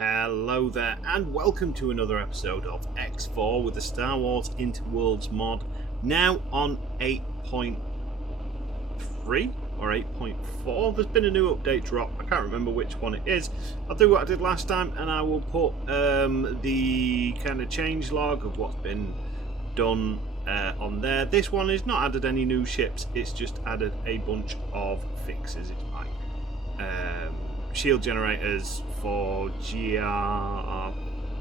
Hello there, and welcome to another episode of X4 with the Star Wars Interworls mod, now on 8.3 or 8.4. There's been a new update drop, I can't remember which one it is. I'll do what I did last time, and I will put the kind of change log of what's been done on there. This one has not added any new ships, it's just added a bunch of fixes. It's like shield generators for GR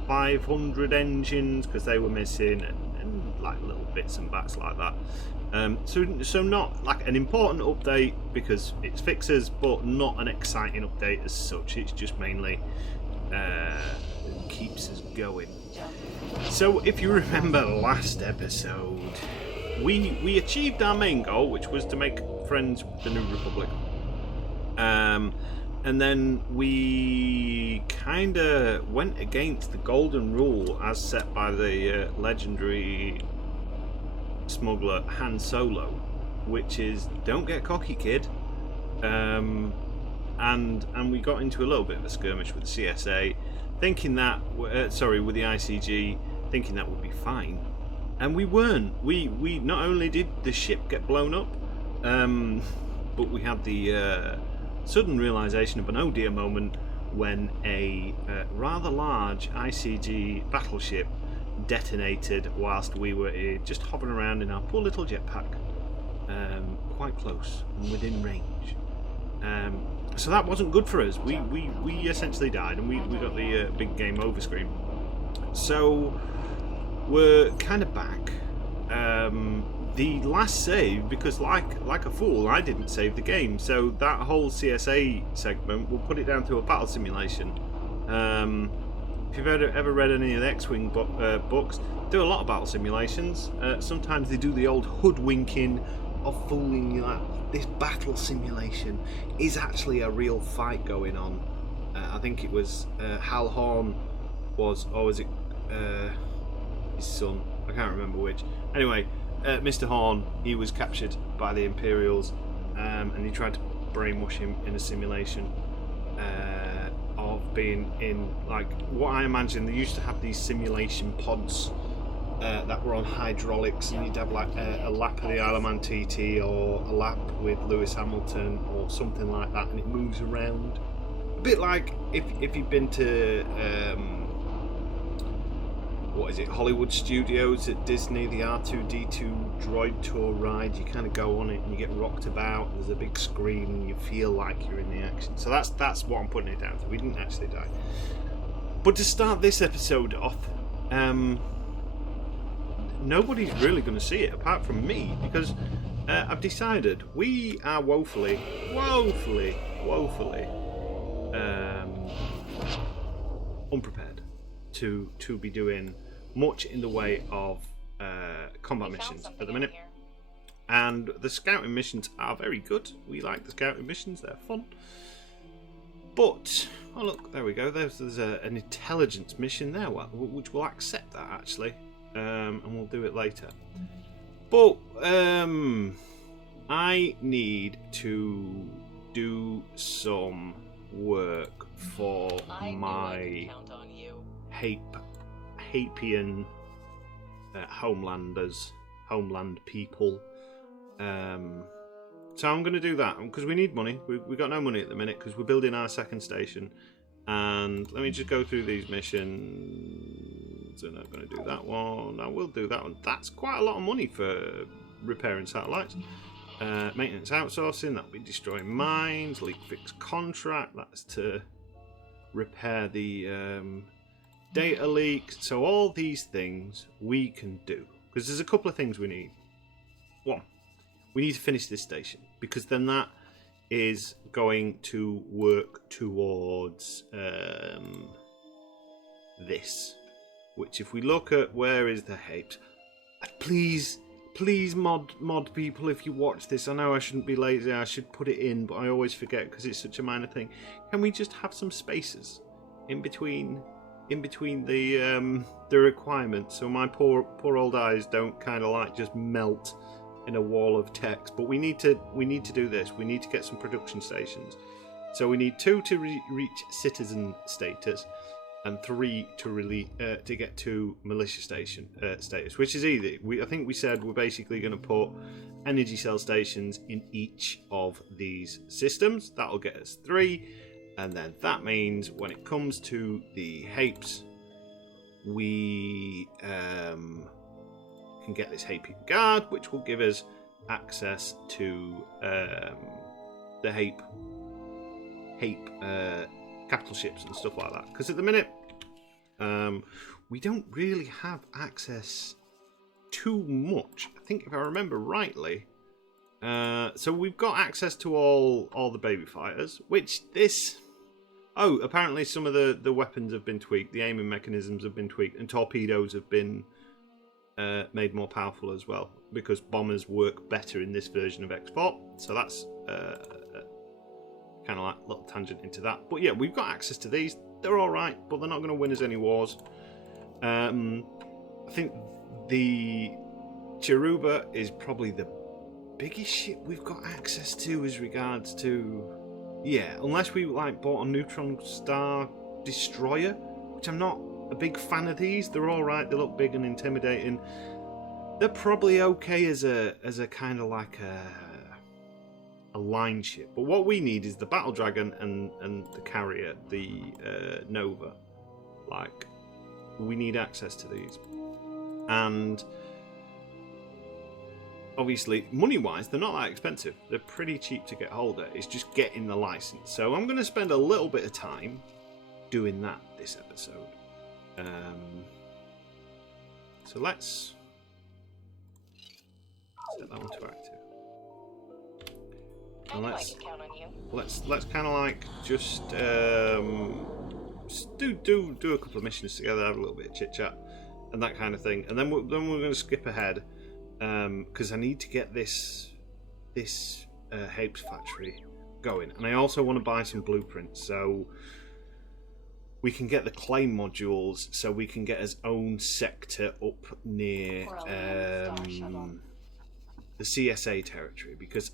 500 engines because they were missing, and like little bits and bats like that. So not like an important update because it's fixes, but not an exciting update as such. It's just mainly keeps us going. So if you remember last episode, we achieved our main goal, which was to make friends with the New Republic. And then we kind of went against the golden rule as set by the legendary smuggler Han Solo, which is don't get cocky, kid. And we got into a little bit of a skirmish with the CSA, thinking that with the ICG, thinking that would be fine, and we weren't. We not only did the ship get blown up, but we had the sudden realization of an oh dear moment when a rather large ICG battleship detonated whilst we were just hovering around in our poor little jetpack, quite close and within range. So that wasn't good for us. We essentially died, and we got the big game over screen. So we're kind of back. The last save, because like a fool, I didn't save the game, so that whole CSA segment, we'll put it down to a battle simulation. If you've ever read any of the X-Wing books, they do a lot of battle simulations. Sometimes they do the old hoodwinking of fooling you that this battle simulation is actually a real fight going on. I think it was Hal Horn was, or was it his son? I can't remember which. Anyway, Mr. Horn, he was captured by the Imperials, and he tried to brainwash him in a simulation of being in, like, what I imagine they used to have these simulation pods that were on hydraulics, and you'd have like a lap of the Isle of Man TT or a lap with Lewis Hamilton or something like that, and it moves around. A bit like if you've been to what is it, Hollywood Studios at Disney, the R2-D2 droid tour ride. You kind of go on it and you get rocked about. There's a big screen and you feel like you're in the action. So that's what I'm putting it down to. We didn't actually die. But to start this episode off, nobody's really going to see it apart from me, because I've decided we are woefully unprepared to be doing much in the way of combat missions at the minute. And the scouting missions are very good. We like the scouting missions, they're fun. But, oh look, there we go, there's an intelligence mission there, which will accept that actually, and we'll do it later. But I need to do some work for my Hapian homeland people. So I'm going to do that because we need money. We got no money at the minute because we're building our second station. And let me just go through these missions. I'm not going to do that one. I will do that one. That's quite a lot of money for repairing satellites. Maintenance outsourcing, that'll be destroying mines. Leak fix contract, that's to repair the data leak. So all these things we can do, because there's a couple of things we need. One, we need to finish this station, because then that is going to work towards this, which if we look at where is the Hapes, please mod people, if you watch this, I know I shouldn't be lazy, I should put it in, but I always forget because it's such a minor thing. Can we just have some spaces in between the requirements, so my poor old eyes don't kind of like just melt in a wall of text? But we need to do this. We need to get some production stations. So we need 2 to reach citizen status, and 3 to get to militia station status, which is easy. I think we said we're basically going to put energy cell stations in each of these systems. That'll get us 3, and then that means when it comes to the Hapes, we can get this Hape Guard, which will give us access to the Hape capital ships and stuff like that. Because at the minute, we don't really have access too much. I think if I remember rightly, so we've got access to all the baby fighters, which this. Oh, apparently some of the weapons have been tweaked, the aiming mechanisms have been tweaked, and torpedoes have been made more powerful as well, because bombers work better in this version of X4. So that's kind of like a little tangent into that. But yeah, we've got access to these. They're all right, but they're not going to win us any wars. I think the Chiruba is probably the biggest ship we've got access to as regards to... Yeah, unless we like bought a neutron star destroyer, which I'm not a big fan of these. They're all right. They look big and intimidating. They're probably okay as a kind of like a line ship. But what we need is the battle dragon and the carrier, the Nova. Like, we need access to these, and obviously, money-wise, they're not that expensive. They're pretty cheap to get hold of. It's just getting the license. So I'm going to spend a little bit of time doing that this episode. So let's set that one to active. And let's kind of like just do a couple of missions together, have a little bit of chit chat and that kind of thing, and then we're going to skip ahead. Because I need to get this Hapes factory going, and I also want to buy some blueprints so we can get the claim modules, so we can get his own sector up near the CSA territory. Because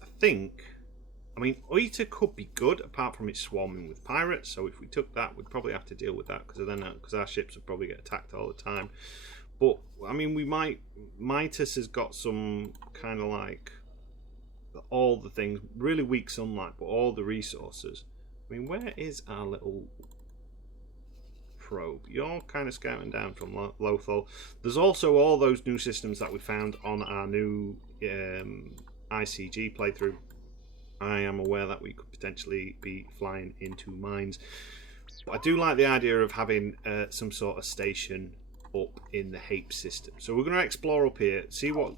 I mean, Oita could be good, apart from it swarming with pirates. So if we took that, we'd probably have to deal with that, because our ships would probably get attacked all the time. But, I mean, we might... Midas has got some kind of like... all the things, really weak sunlight, but all the resources. I mean, where is our little probe? You're kind of scouting down from Lothal. There's also all those new systems that we found on our new ICG playthrough. I am aware that we could potentially be flying into mines. But I do like the idea of having some sort of station up in the Hape system. So we're going to explore up here, see what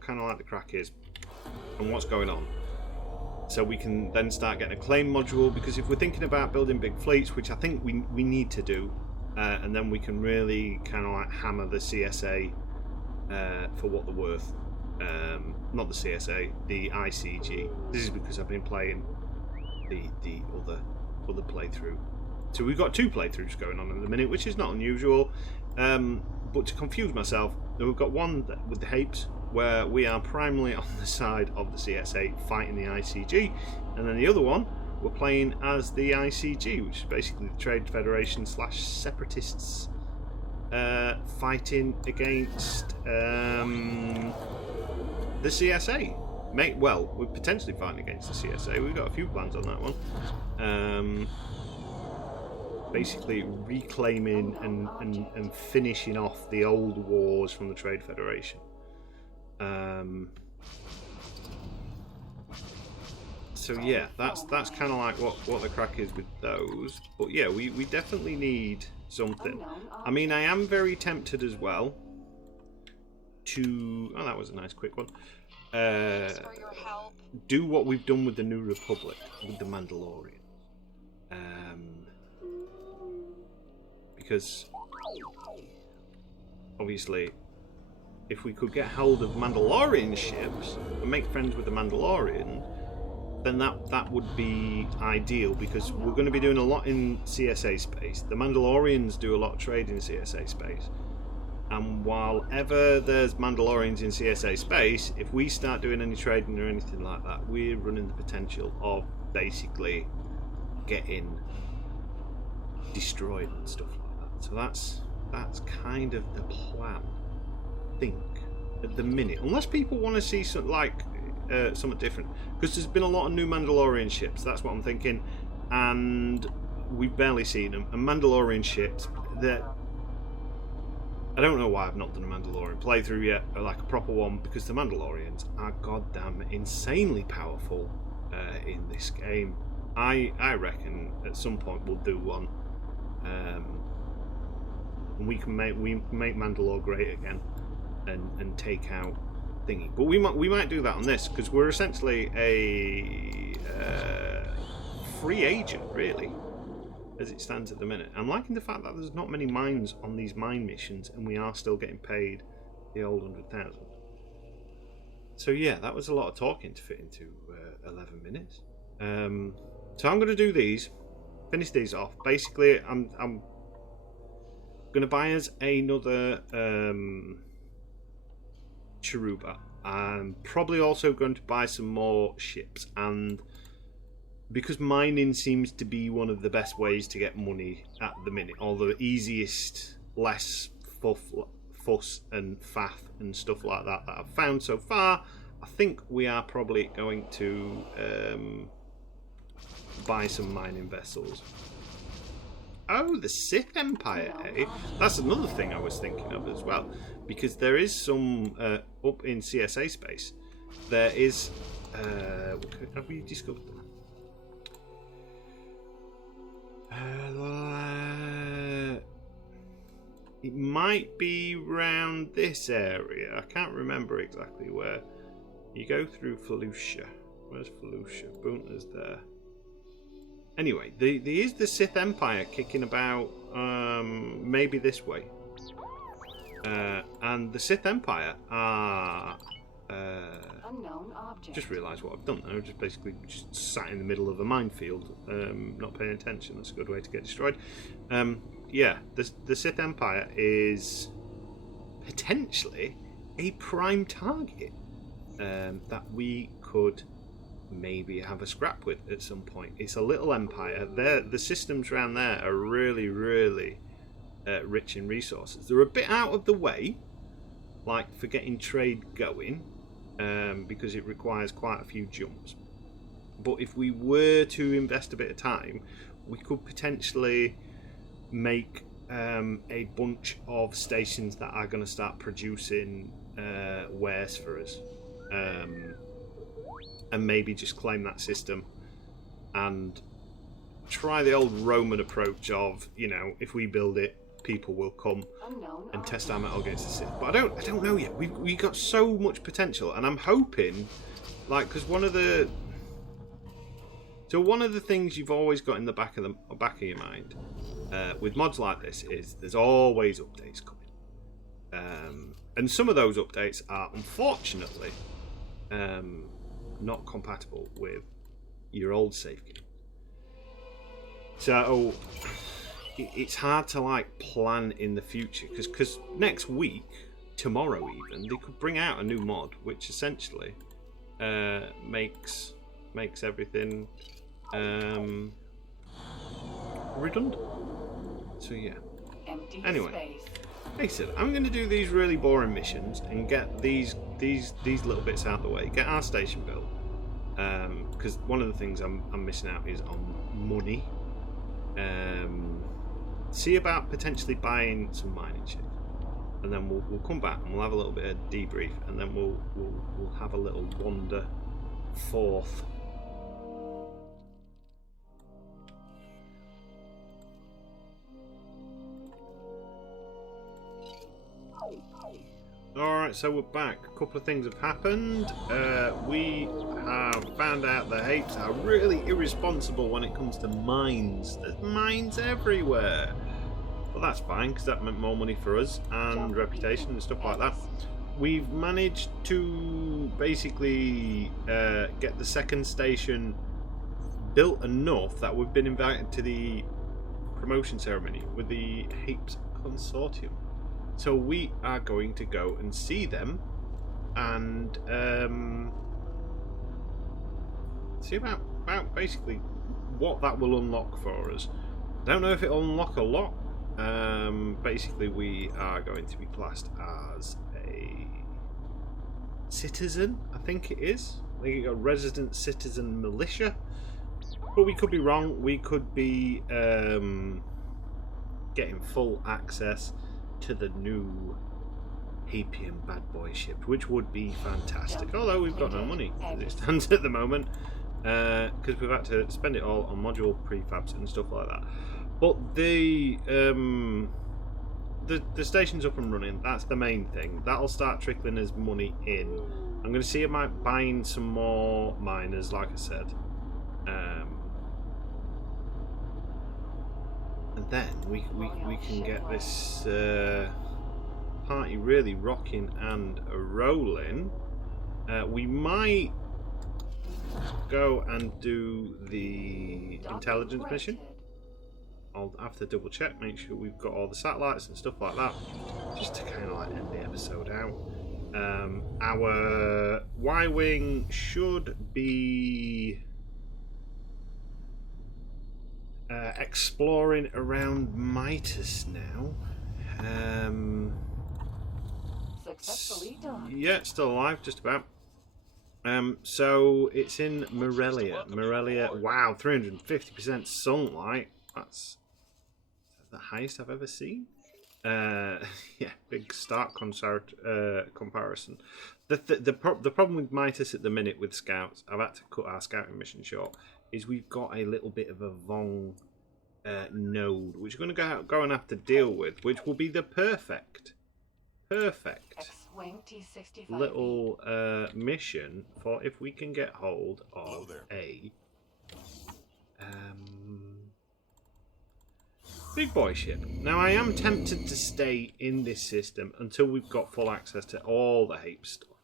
kind of like the crack is and what's going on, so we can then start getting a claim module, because if we're thinking about building big fleets, which I think we need to do, and then we can really kind of like hammer the CSA for what they're worth. Not the CSA, the ICG. This is because I've been playing the other playthrough. So we've got 2 playthroughs going on at the minute, which is not unusual. But to confuse myself, we've got one with the Hapes, where we are primarily on the side of the CSA fighting the ICG, and then the other one we're playing as the ICG, which is basically the Trade Federation / separatists fighting against the CSA. Well, we're potentially fighting against the CSA. We've got a few plans on that one. Basically reclaiming and finishing off the old wars from the Trade Federation. So yeah, that's kind of like what the crack is with those. But yeah, we definitely need something. I mean, I am very tempted as well to... Oh, that was a nice quick one. Do what we've done with the New Republic, with the Mandalorian. Because obviously, if we could get hold of Mandalorian ships and make friends with the Mandalorian, then that would be ideal, because we're going to be doing a lot in CSA space. The Mandalorians do a lot of trade in CSA space, and while ever there's Mandalorians in CSA space, if we start doing any trading or anything like that, we're running the potential of basically getting destroyed and stuff like that. So that's kind of the plan, I think, at the minute. Unless people want to see something different, because there's been a lot of new Mandalorian ships. That's what I'm thinking, and we've barely seen them. And Mandalorian ships that I don't know why I've not done a Mandalorian playthrough yet, like a proper one, because the Mandalorians are goddamn insanely powerful in this game. I reckon at some point we'll do one. And we can make Mandalore great again, and take out thingy. But we might do that on this, because we're essentially a free agent, really, as it stands at the minute. I'm liking the fact that there's not many mines on these mine missions, and we are still getting paid the old 100,000. So yeah, that was a lot of talking to fit into 11 minutes. So I'm going to do these, finish these off. Basically, I'm going to buy us another Chiruba. I'm probably also going to buy some more ships, and because mining seems to be one of the best ways to get money at the minute, or the easiest, less fuss and faff and stuff like that I've found so far, I think we are probably going to buy some mining vessels. Oh, the Sith Empire, eh? That's another thing I was thinking of as well, because there is some up in CSA space. There is. Have we discovered them? It might be round this area. I can't remember exactly where. You go through Felucia. Where's Felucia? Bunta's there. Anyway, there is the Sith Empire kicking about, maybe this way. And the Sith Empire are... Unknown object. Just realised what I've done. I just basically just sat in the middle of a minefield, not paying attention. That's a good way to get destroyed. Yeah, the Sith Empire is potentially a prime target that we could maybe have a scrap with at some point. It's a little empire. The systems around there are really, really rich in resources. They're a bit out of the way, like for getting trade going, because it requires quite a few jumps. But if we were to invest a bit of time, we could potentially make a bunch of stations that are going to start producing wares for us. And maybe just claim that system and try the old Roman approach of, you know, if we build it, people will come and test our metal against the Sith. But I don't know yet. We got so much potential, and I'm hoping, like, because one of the things you've always got in the back of your mind with mods like this is there's always updates coming, and some of those updates are unfortunately not compatible with your old save game. So it's hard to like plan in the future, because next week, tomorrow even, they could bring out a new mod which essentially makes everything redundant. So yeah. Anyway, like I said, I'm going to do these really boring missions and get these little bits out of the way, get our station built, because one of the things I'm missing out is on money. See about potentially buying some mining ships, and then we'll come back and we'll have a little bit of debrief, and then we'll have a little wander forth. Alright, so we're back. A couple of things have happened. We have found out that Hapes are really irresponsible when it comes to mines. There's mines everywhere. Well, that's fine, because that meant more money for us and reputation and stuff like that. We've managed to basically get the second station built enough that we've been invited to the promotion ceremony with the Hapes Consortium. So we are going to go and see them and see about basically what that will unlock for us. I don't know if it'll unlock a lot, but basically we are going to be classed as a citizen, I think it is. I think it's a resident citizen militia. But we could be wrong. We could be getting full access to the new Hapian bad boy ship, which would be fantastic. Although we've got no money as it stands at the moment, because we've had to spend it all on module prefabs and stuff like that. But the station's up and running. That's the main thing. That'll start trickling as money in. I'm going to see about buying some more miners, like I said. And then we can get this party really rocking and rolling. We might go and do the intelligence mission. I'll have to double check, make sure we've got all the satellites and stuff like that, just to kind of like end the episode out. Our Y-Wing should be exploring around Midas now. Successfully done. Yeah, still alive, just about. So it's in Morelia. Morelia, wow, 350% sunlight. That's the highest I've ever seen. Yeah, big stark comparison. The problem with Midas at the minute with scouts, I've had to cut our scouting mission short, is we've got a little bit of a Vong node, which we're going to go and have to deal with, which will be the perfect little mission for if we can get hold of a big boy ship. Now I am tempted to stay in this system until we've got full access to all the Hapes stuff,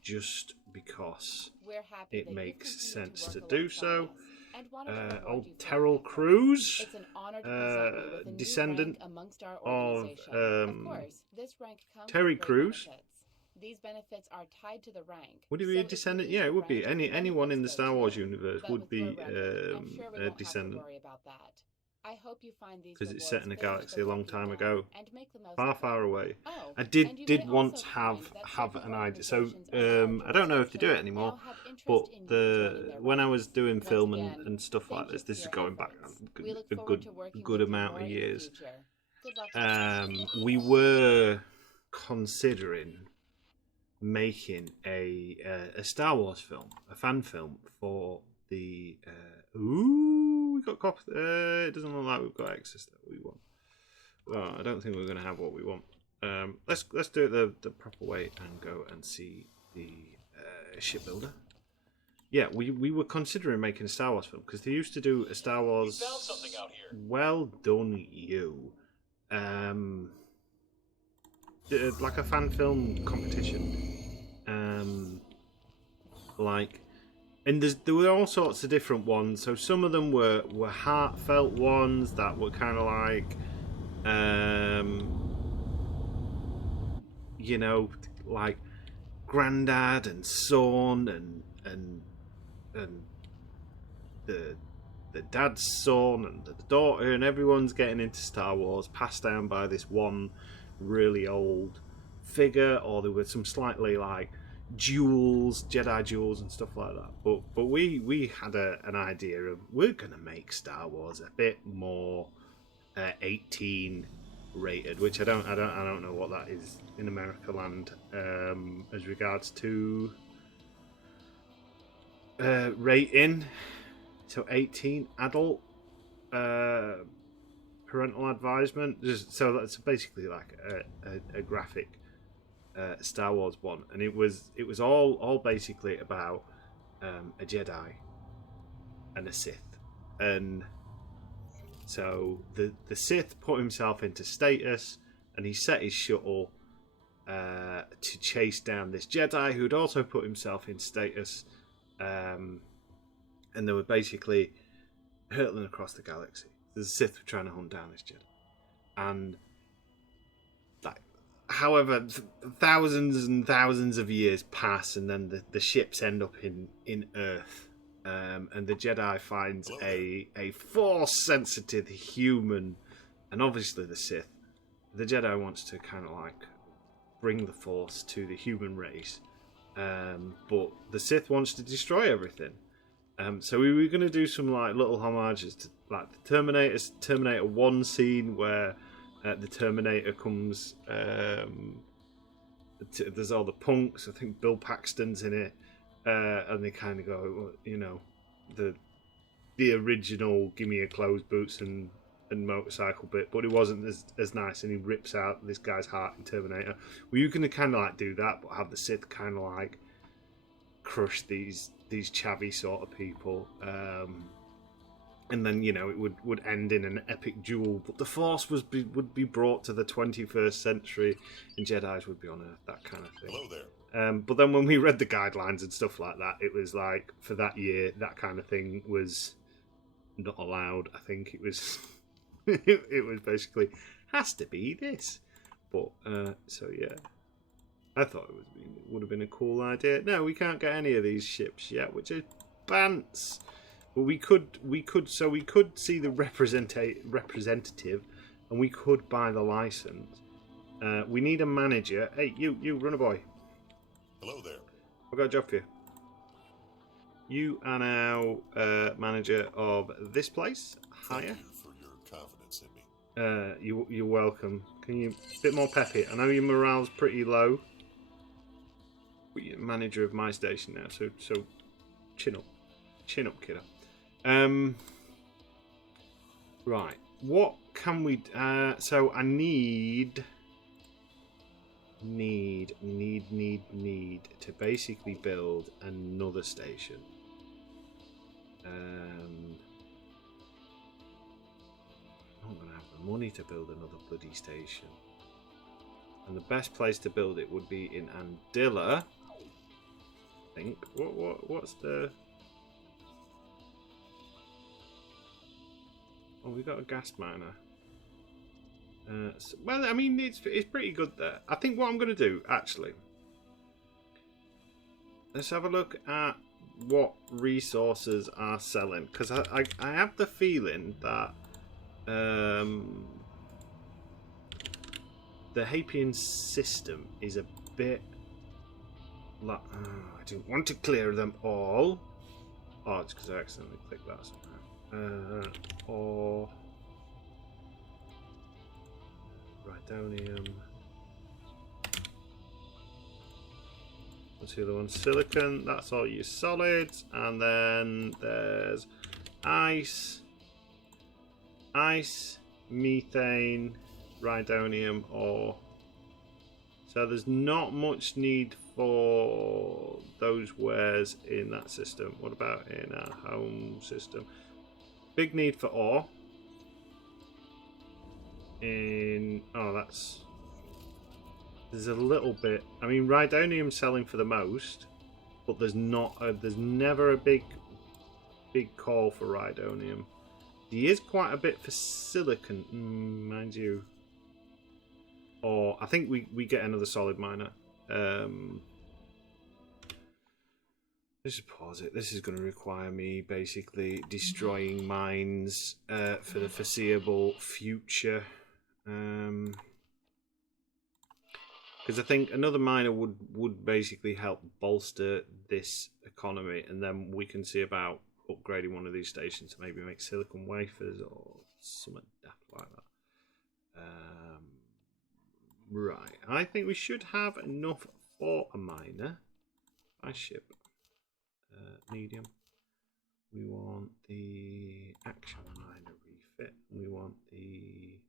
just because it makes sense to do so. Old Terrell Cruz, descendant of Terry Crews. These benefits are tied to the rank. Would it be a descendant? Yeah, it would be. Anyone in the Star Wars universe would be a descendant. I hope you find these because it's set in a galaxy a long time ago, far, far away. I did once have an idea. So I don't know if they do it anymore, but when I was doing film and stuff like this is going back a good amount of years. We were considering making a Star Wars film, a fan film for the. We got copy. It doesn't look like we've got access that we want. Well, I don't think we're going to have what we want. Let's do it the proper way and go and see the shipbuilder. Yeah, we were considering making a Star Wars film because they used to do a Star Wars. We found something out here. Well done, you. Like a fan film competition. And there were all sorts of different ones. So some of them were heartfelt ones that were kind of like, like granddad and son and the dad's son and the daughter, and everyone's getting into Star Wars, passed down by this one really old figure, or there were some slightly like Jedi duels and stuff like that. But we had an idea of we're gonna make Star Wars a bit more 18 rated, which I don't know what that is in America land as regards to rating. So 18 adult parental advisement. So that's basically like a graphic Star Wars one, and it was all basically about a Jedi and a Sith, and so the Sith put himself into status, and he set his shuttle to chase down this Jedi who'd also put himself in status, and they were basically hurtling across the galaxy. The Sith were trying to hunt down this Jedi, and however, thousands and thousands of years pass, and then the ships end up in Earth, and the Jedi finds a Force-sensitive human And obviously the Sith, the Jedi wants to kind of like bring the Force to the human race, but the Sith wants to destroy everything. So we were going to do some like little homages to like the Terminator 1 scene where the Terminator comes. There's all the punks. I think Bill Paxton's in it, and they kind of go, you know, the original "Give me your clothes, boots, and motorcycle" bit, but it wasn't as nice, and he rips out this guy's heart in Terminator. Were you going to kind of like do that, but have the Sith kind of like crush these chavvy sort of people, and then, you know, it would end in an epic duel, but the Force would be brought to the 21st century, and Jedi's would be on Earth, that kind of thing. Hello there. But then when we read the guidelines and stuff like that, it was like, for that year, that kind of thing was not allowed. I think it was it was basically, has to be this. But so yeah, I thought it would have been a cool idea. No, we can't get any of these ships yet, which is bants. But we could see the representative, and we could buy the license. We need a manager. Hey, you runner boy. Hello there. I've got a job for you. You are now manager of this place. Thank Hiya. you for your confidence in me. You're welcome. Can you a bit more peppy? I know your morale's pretty low. But you're manager of my station now, so chin up, kiddo. Right. What can we? So I need to basically build another station. I'm not gonna have the money to build another bloody station, and the best place to build it would be in Andilla. I think. What's the? Oh, we got a gas miner. Well, I mean, it's pretty good there. I think what I'm going to do, actually, let's have a look at what resources are selling, because I have the feeling that the Hapian system is a bit like, I didn't want to clear them all. Oh, it's because I accidentally clicked that somehow. Or Rhydonium. What's the other one? Silicon. That's all your solids. And then there's ice, methane, Rhydonium, or. So there's not much need for those wares in that system. What about in our home system? Big need for ore. There's a little bit. I mean, Rhydonium's selling for the most, but there's never a big call for Rhydonium. There is quite a bit for silicon, mind you. Or I think we get another solid miner. Let's just pause it. This is going to require me basically destroying mines for the foreseeable future. Because I think another miner would basically help bolster this economy, and then we can see about upgrading one of these stations to maybe make silicon wafers or something daft like that. Right, I think we should have enough for a miner. I ship. Medium. We want the action miner refit. We want the.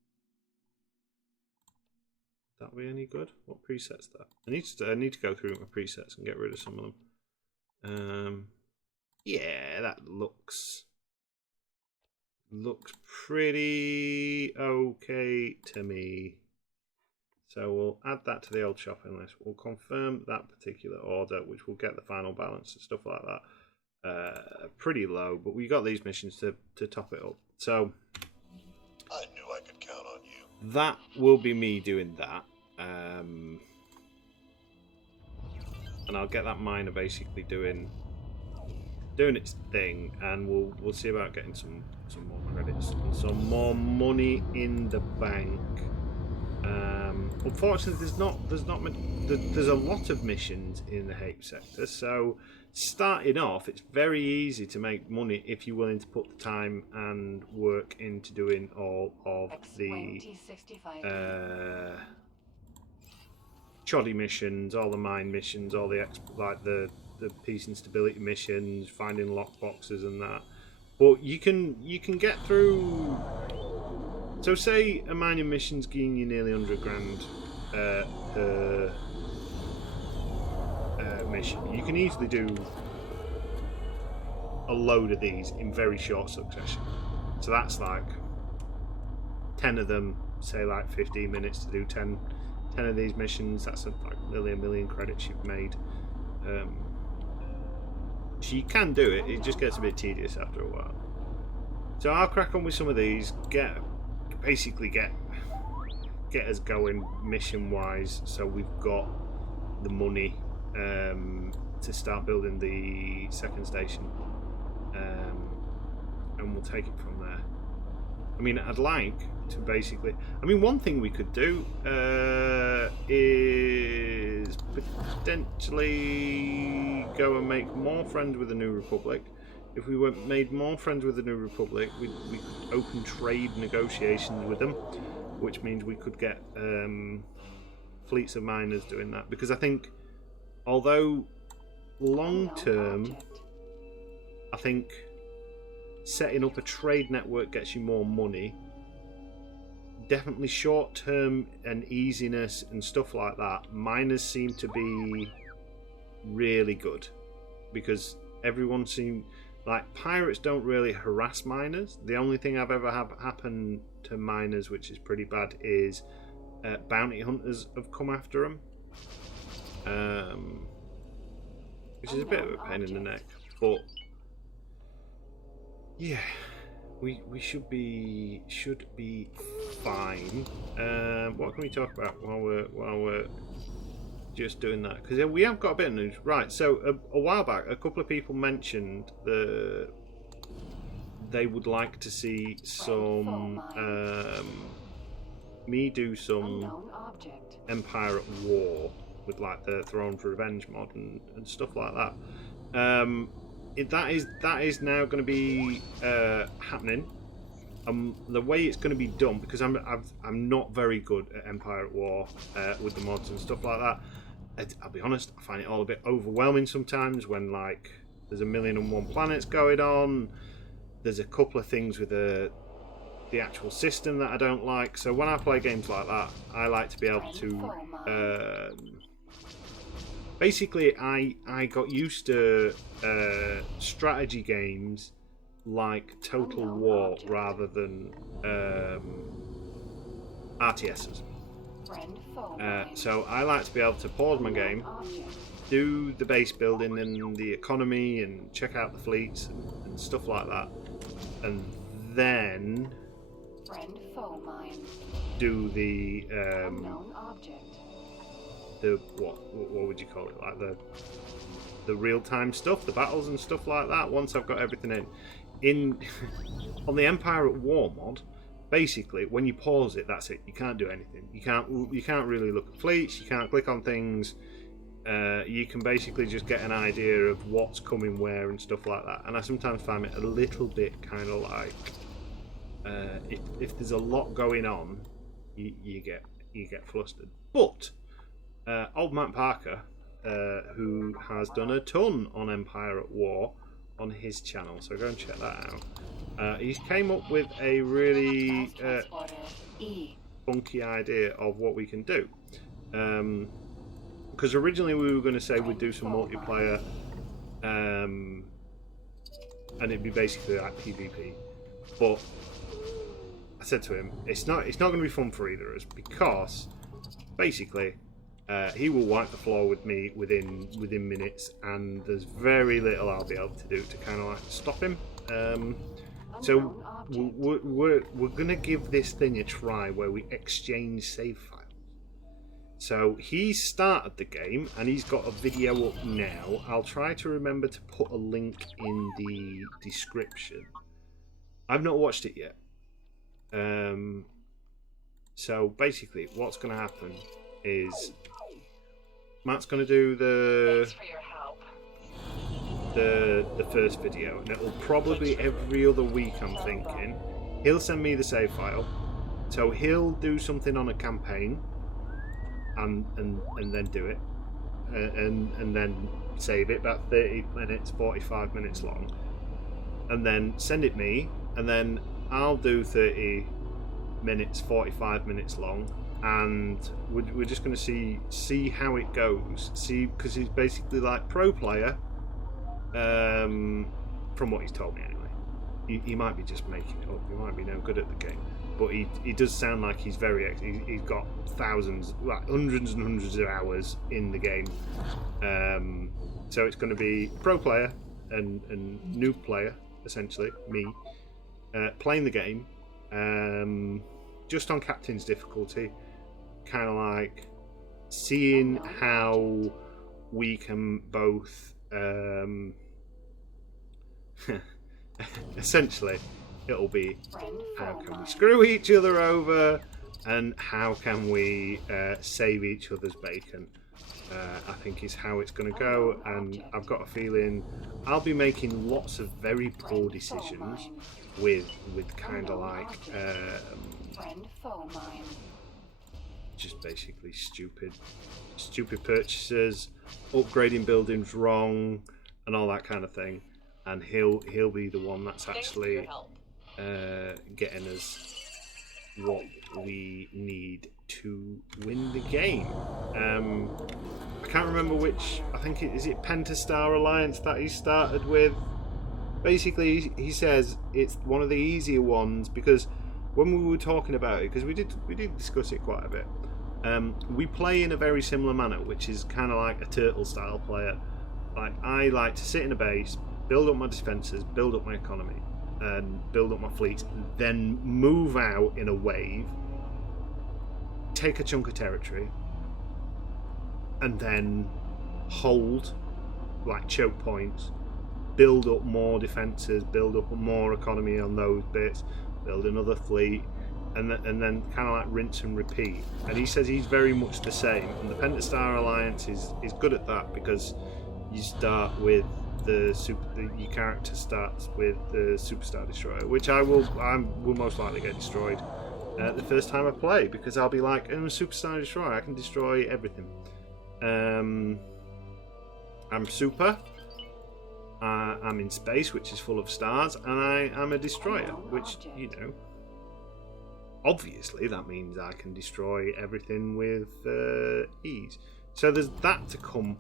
That be any good? What presets that? I need to go through my presets and get rid of some of them. Yeah, that looks pretty okay to me. So we'll add that to the old shopping list. We'll confirm that particular order, which will get the final balance and stuff like that. Pretty low, but we got these missions to top it up. So I knew I could count on you. that will be me doing that. And I'll get that miner basically doing its thing, and we'll see about getting some some more credits and some more money in the bank. Unfortunately, there's a lot of missions in the Hapes sector, so starting off, it's very easy to make money if you're willing to put the time and work into doing all of the shoddy missions, all the mine missions, all the peace and stability missions, finding lockboxes and that. But you can get through. So say a mining mission's giving you nearly 100 grand per mission. You can easily do a load of these in very short succession. So that's like 10 of them, say like 15 minutes to do 10 of these missions. That's like nearly a million credits you've made. So you can do it, it just gets a bit tedious after a while. So I'll crack on with some of these, basically get us going mission wise, so we've got the money to start building the second station, and we'll take it from there. I mean, I'd like to basically, one thing we could do is potentially go and make more friends with the New Republic. If we made more friends with the New Republic, we could open trade negotiations with them, which means we could get fleets of miners doing that. Because I think, although long term, I think setting up a trade network gets you more money. Definitely short term and easiness and stuff like that, miners seem to be really good, because everyone seems like pirates don't really harass miners. The only thing I've ever had happen to miners, which is pretty bad, is bounty hunters have come after them, which is a bit of a pain in the neck. But yeah, we should be fine. What can we talk about while we're just doing that? Because we have got a bit of news, right? So a while back, a couple of people mentioned they would like to see some me do some Empire at War with like the Throne for Revenge mod and stuff like that. That is now going to be happening. The way it's going to be done, because I'm not very good at Empire at War with the mods and stuff like that. I'll be honest, I find it all a bit overwhelming sometimes when like there's 1,000,001 planets going on. There's a couple of things with the actual system that I don't like. So when I play games like that, I like to be able to basically I got used to strategy games like Total War rather than RTSs. So I like to be able to pause my game, do the base building and the economy and check out the fleets and stuff like that, and then do the what would you call it, like the real-time stuff, the battles and stuff like that. Once I've got everything in on the Empire at War mod, basically when you pause it, that's it. You can't do anything. You can't really look at fleets. You can't click on things. You can basically just get an idea of what's coming where and stuff like that. And I sometimes find it a little bit kind of like if there's a lot going on, you get flustered. But old Matt Parker, who has done a ton on Empire at War on his channel, so go and check that out. He came up with a really funky idea of what we can do. Because originally we were going to say we'd do some multiplayer, and it'd be basically like PvP. But I said to him, it's not going to be fun for either of us, because basically he will wipe the floor with me within minutes, and there's very little I'll be able to do to kind of like stop him. So we're going to give this thing a try where we exchange save files. So he's started the game and he's got a video up now. I'll try to remember to put a link in the description. I've not watched it yet. So basically, what's going to happen is Matt's going to do Thanks for your help. the first video, and it'll probably be every other week. I'm thinking he'll send me the save file, so he'll do something on a campaign, and then do it, and then save it about 30 minutes, 45 minutes long, and then send it me, and then I'll do 30 minutes, 45 minutes long, and we're just going to see how it goes. See, because he's basically like pro player, from what he's told me anyway. He might be just making it up. He might be no good at the game, but he does sound like he's he's got thousands, like hundreds and hundreds of hours in the game. So it's going to be pro player and noob player, essentially me, playing the game, just on captain's difficulty, kind of like seeing how we can both essentially it'll be how can we screw each other over and how can we save each other's bacon. I think is how it's going to go, and I've got a feeling I'll be making lots of very poor decisions with kind of like just basically stupid purchases, upgrading buildings wrong, and all that kind of thing. And he'll be the one that's actually getting us what we need to win the game. I can't remember which. I think is it Pentastar Alliance that he started with. Basically, he says it's one of the easier ones because when we were talking about it, because we did discuss it quite a bit. We play in a very similar manner, which is kind of like a turtle style player. Like I like to sit in a base, build up my defences, build up my economy, and build up my fleet, then move out in a wave, take a chunk of territory, and then hold, like choke points, build up more defences, build up more economy on those bits, build another fleet, and then kind of like rinse and repeat. And he says he's very much the same, and the Pentastar Alliance is good at that because you start with your character starts with the Superstar Destroyer, which I will most likely get destroyed the first time I play, because I'll be like, I'm a Superstar Destroyer, I can destroy everything. I'm super, I'm in space, which is full of stars, and I'm a destroyer, which, you know, obviously that means I can destroy everything with ease. So there's that to come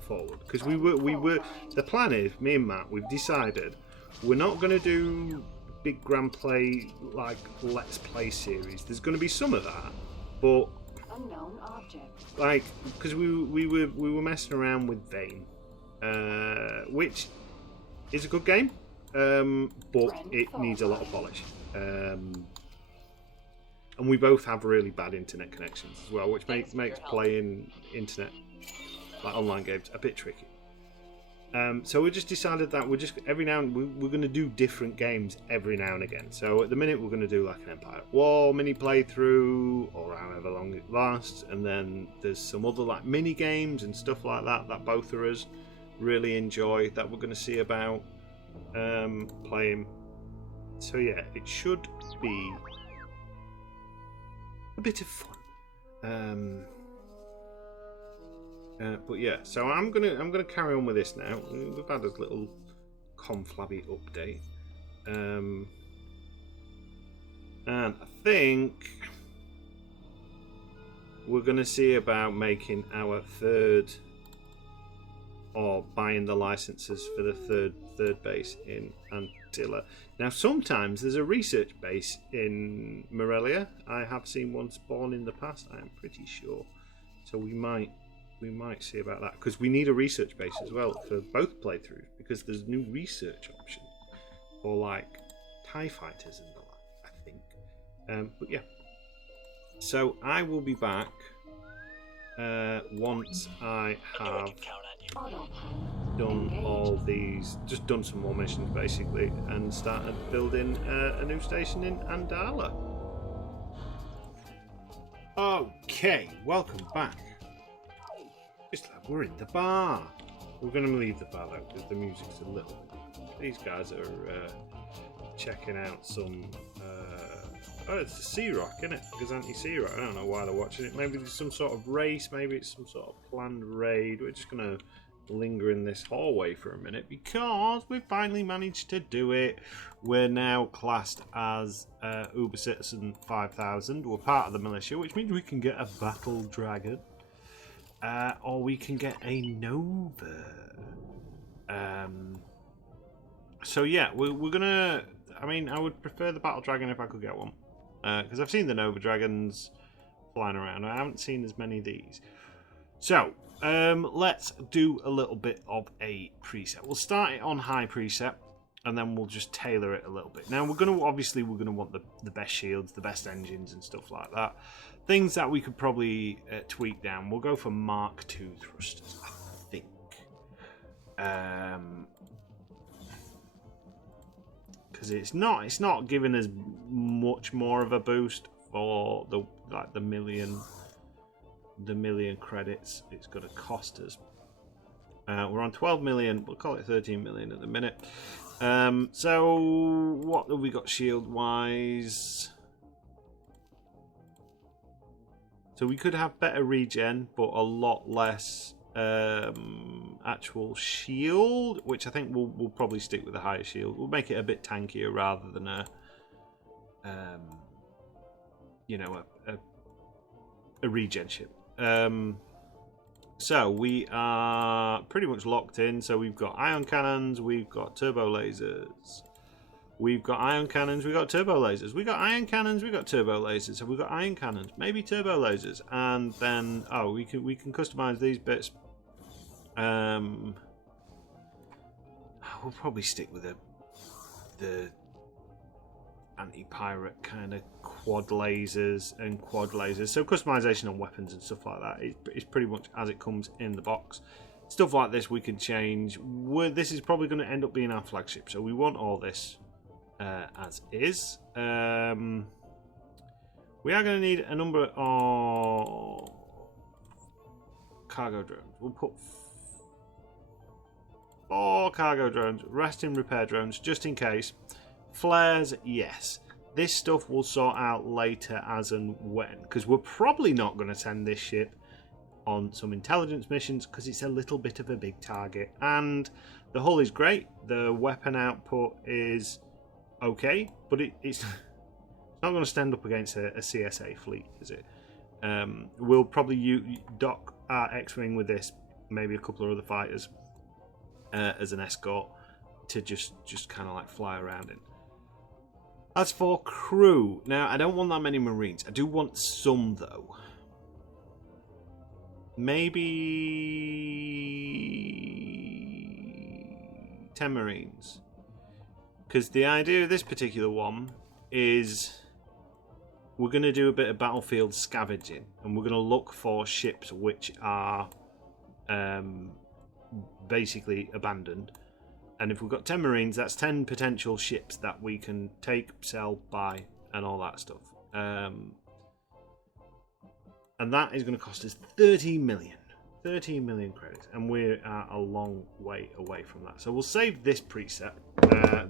forward, because we were the plan is, me and Matt, we've decided we're not going to do big grand play like let's play series. There's going to be some of that, but Unknown object. like because we were messing around with Vane, which is a good game, but it needs a lot of polish, and we both have really bad internet connections as well, which makes playing internet, like online games, a bit tricky. So we just decided that we're just every now and we're going to do different games every now and again. So at the minute we're going to do like an Empire War mini playthrough, or however long it lasts, and then there's some other like mini games and stuff like that that both of us really enjoy that we're going to see about playing. So yeah, it should be a bit of fun. But yeah, so I'm gonna carry on with this now. We've had a little conflabby update, and I think we're gonna see about making our third, or buying the licenses for the third base in Antilla. Now, sometimes there's a research base in Morelia. I have seen one spawn in the past, I am pretty sure. So we might see about that, because we need a research base as well for both playthroughs, because there's new research options for like TIE fighters and the like, I think. But yeah, so I will be back once I have done all these, just done some more missions basically, and started building a new station in Andala. Okay, welcome back. It's like we're in the bar. We're going to leave the bar though because the music's a little. These guys are checking out some. Oh, it's the Sea Rock, isn't it? Gazanti Sea Rock. I don't know why they're watching it. Maybe it's some sort of race. Maybe it's some sort of planned raid. We're just going to linger in this hallway for a minute because we finally managed to do it. We're now classed as Uber Citizen 5000. We're part of the militia, which means we can get a battle dragon. Or we can get a Nova. So yeah, we're gonna. I mean, I would prefer the battle dragon if I could get one, because I've seen the Nova dragons flying around. I haven't seen as many of these. So let's do a little bit of a preset. We'll start it on high preset, and then we'll just tailor it a little bit. Now we're gonna want the best shields, the best engines, and stuff like that. Things that we could probably tweak down. We'll go for Mark II thrusters, I think. Because it's not giving us much more of a boost for the million credits it's going to cost us. We're on 12 million. We'll call it 13 million at the minute. So what have we got shield wise? So we could have better regen, but a lot less actual shield, which I think we'll probably stick with a higher shield. We'll make it a bit tankier rather than a regen ship. So we are pretty much locked in. So we've got ion cannons, we've got turbo lasers. We've got ion cannons, we've got turbo lasers. We've got ion cannons, we've got turbo lasers. So we've got ion cannons, maybe turbo lasers. And then, we can customize these bits. We'll probably stick with the anti-pirate kind of quad lasers and quad lasers. So customization on weapons and stuff like that is pretty much as it comes in the box. Stuff like this we can change. This is probably going to end up being our flagship. So we want all this as is. We are going to need a number of cargo drones. We'll put 4 cargo drones, resting repair drones, just in case. Flares, yes. This stuff we'll sort out later as and when, because we're probably not going to send this ship on some intelligence missions because it's a little bit of a big target. And the hull is great. The weapon output is okay, but it's not going to stand up against a CSA fleet, is it? We'll probably dock our X-Wing with this, maybe a couple of other fighters as an escort to just kind of like fly around in. As for crew, now I don't want that many Marines. I do want some though. Maybe 10 Marines. Because the idea of this particular one is we're going to do a bit of battlefield scavenging, and we're going to look for ships which are basically abandoned. And if we've got 10 Marines, that's 10 potential ships that we can take, sell, buy, and all that stuff. And that is going to cost us 13 million. 13 million credits, and we're a long way away from that. So we'll save this preset.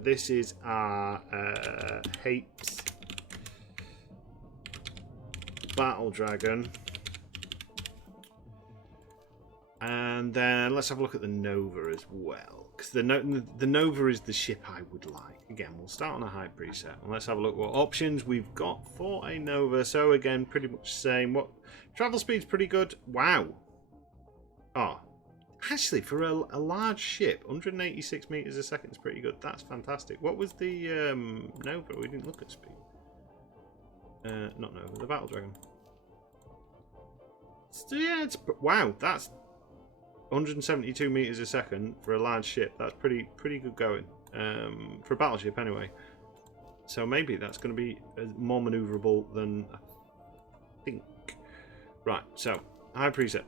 This is our Hapes Battle Dragon. And then let's have a look at the Nova as well, because the Nova is the ship I would like. Again, we'll start on a high preset, and let's have a look what options we've got for a Nova. So again, pretty much the same. What travel speed's pretty good. Wow. Oh, actually, for a large ship, 186 meters a second is pretty good. That's fantastic. What was the Nova? We didn't look at speed. Not Nova, the Battle Dragon. So yeah, wow. That's 172 meters a second for a large ship. That's pretty good going for a battleship anyway. So maybe that's going to be more maneuverable than I think. Right. So high preset.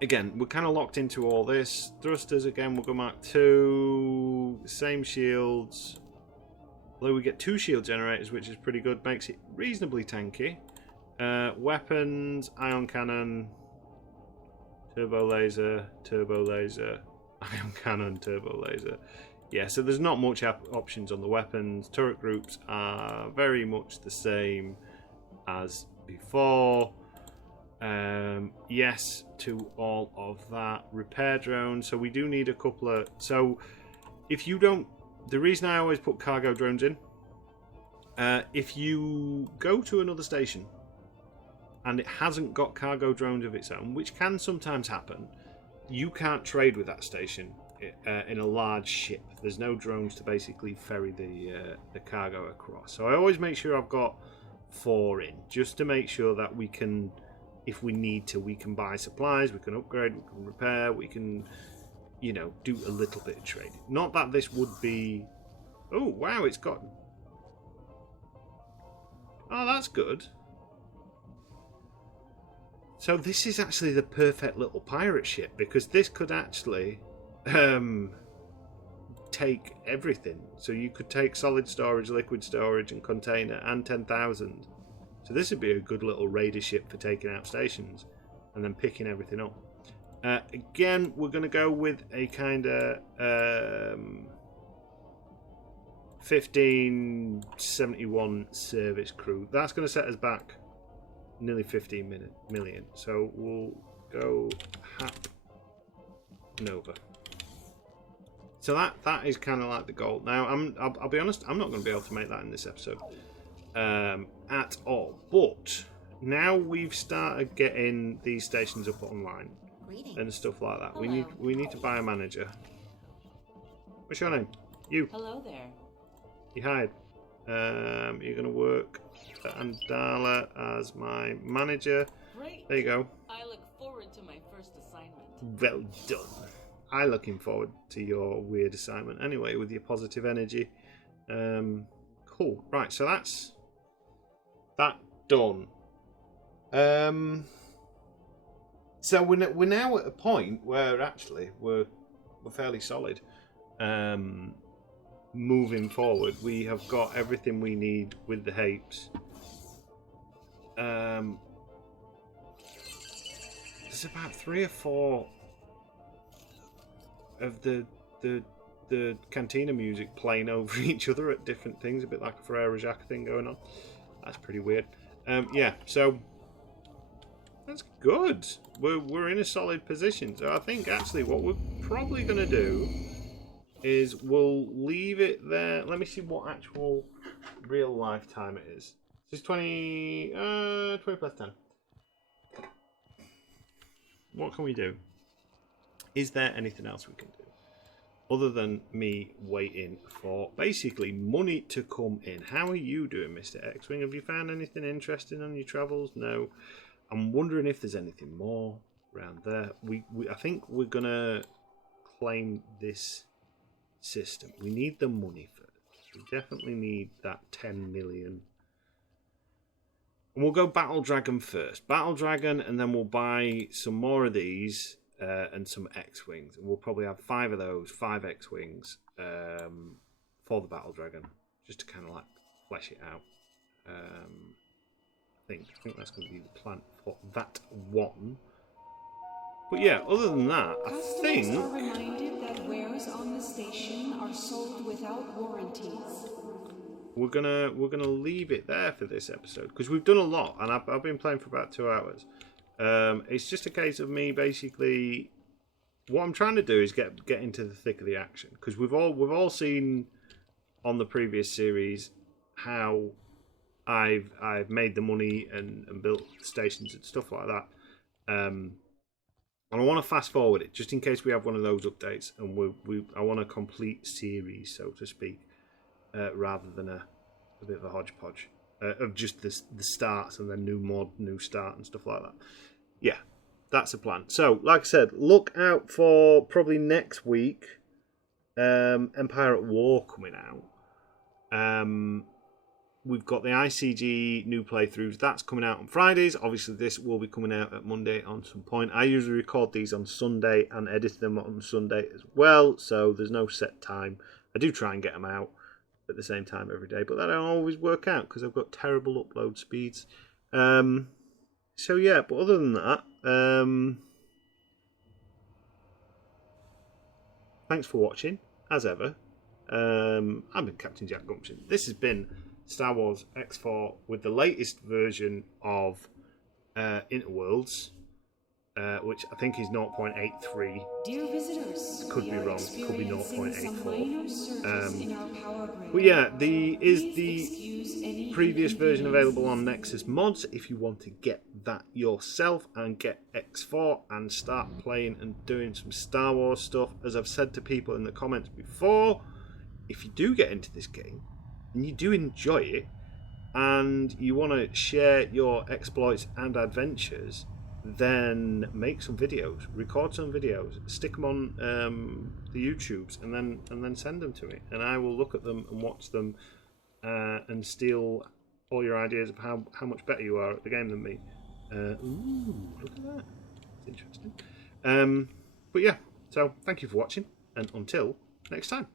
again, we're kind of locked into all this. Thrusters, again, we'll go Mark 2. Same shields. Although we get 2 shield generators, which is pretty good. Makes it reasonably tanky. Weapons, ion cannon, turbo laser, ion cannon, turbo laser. Yeah, so there's not much options on the weapons. Turret groups are very much the same as before. Yes to all of that. Repair drones. So we do need a couple of... So if you don't... The reason I always put cargo drones in, if you go to another station and it hasn't got cargo drones of its own, which can sometimes happen, you can't trade with that station in a large ship. There's no drones to basically ferry the cargo across. So I always make sure I've got 4 in, just to make sure that we can, if we need to, we can buy supplies, we can upgrade, we can repair, we can, you know, do a little bit of trading. Not that this would be... Oh, wow, it's got... Oh, that's good. So this is actually the perfect little pirate ship, because this could actually take everything. So you could take solid storage, liquid storage, and container, and 10,000. So this would be a good little raider ship for taking out stations and then picking everything up. Again, we're going to go with a kind of 1571 service crew. That's going to set us back nearly 15 million. So we'll go Hap Nova. So that is kind of like the goal. Now, I'll be honest, I'm not going to be able to make that in this episode at all. But now we've started getting these stations up online and stuff like that. Hello. We need to buy a manager. What's your name? You. Hello there. You hide. You're going to work for Andala as my manager. Great. There you go. I look forward to my first assignment. Well done. I'm looking forward to your weird assignment anyway, with your positive energy. Cool. Right, so that's that done. So we're now at a point where actually we're fairly solid. Moving forward, we have got everything we need with the Hapes. There's about 3 or 4 of the cantina music playing over each other at different things, a bit like a Ferreira Jacques thing going on. That's pretty weird. Yeah, so that's good. We're in a solid position. So I think actually what we're probably going to do is we'll leave it there. Let me see what actual real life time it is. This is 20 past 10. What can we do? Is there anything else we can do other than me waiting for basically money to come in? How are you doing, Mr. X-Wing? Have you found anything interesting on your travels? No. I'm wondering if there's anything more around there. I think we're gonna claim this system. We need the money first. We definitely need that 10 million. And we'll go Battle Dragon first. Battle Dragon, and then we'll buy some more of these. And some X-Wings. And we'll probably have 5 of those, 5 X-Wings for the Battle Dragon, just to kind of like flesh it out. I think that's going to be the plan for that one. But yeah, other than that, I think Customers are reminded that wares on the station are sold without warranties. we're gonna leave it there for this episode, because we've done a lot, and I've been playing for about 2 hours. It's just a case of me basically. What I'm trying to do is get into the thick of the action, because we've all seen on the previous series how I've made the money and built stations and stuff like that. And I want to fast forward it just in case we have one of those updates, and I want a complete series, so to speak, rather than a bit of a hodgepodge. Of just the starts and then new mod, new start and stuff like that. Yeah, that's a plan. So, like I said, look out for probably next week Empire at War coming out. we've got the ICG new playthroughs. That's coming out on Fridays. Obviously, this will be coming out at Monday on some point. I usually record these on Sunday and edit them on Sunday as well, so there's no set time. I do try and get them out at the same time every day, but that don't always work out because I've got terrible upload speeds. So yeah, but other than that, thanks for watching, as ever. I've been Captain Jack Gumption. This has been Star Wars X4 with the latest version of Interworlds, which I think is 0.83. Dear visitors, Could be we are wrong. Could be experiencing some minor surges in our power grid. But yeah, is Please the excuse any previous version available on inconveniences. Nexus Mods if you want to get that yourself and get X4 and start playing and doing some Star Wars stuff. As I've said to people in the comments before, if you do get into this game and you do enjoy it and you want to share your exploits and adventures, then make some videos, record some videos, stick them on the YouTubes, and then send them to me, and I will look at them and watch them and steal all your ideas of how much better you are at the game than me. Ooh, look at that! It's interesting. But yeah, so thank you for watching, and until next time.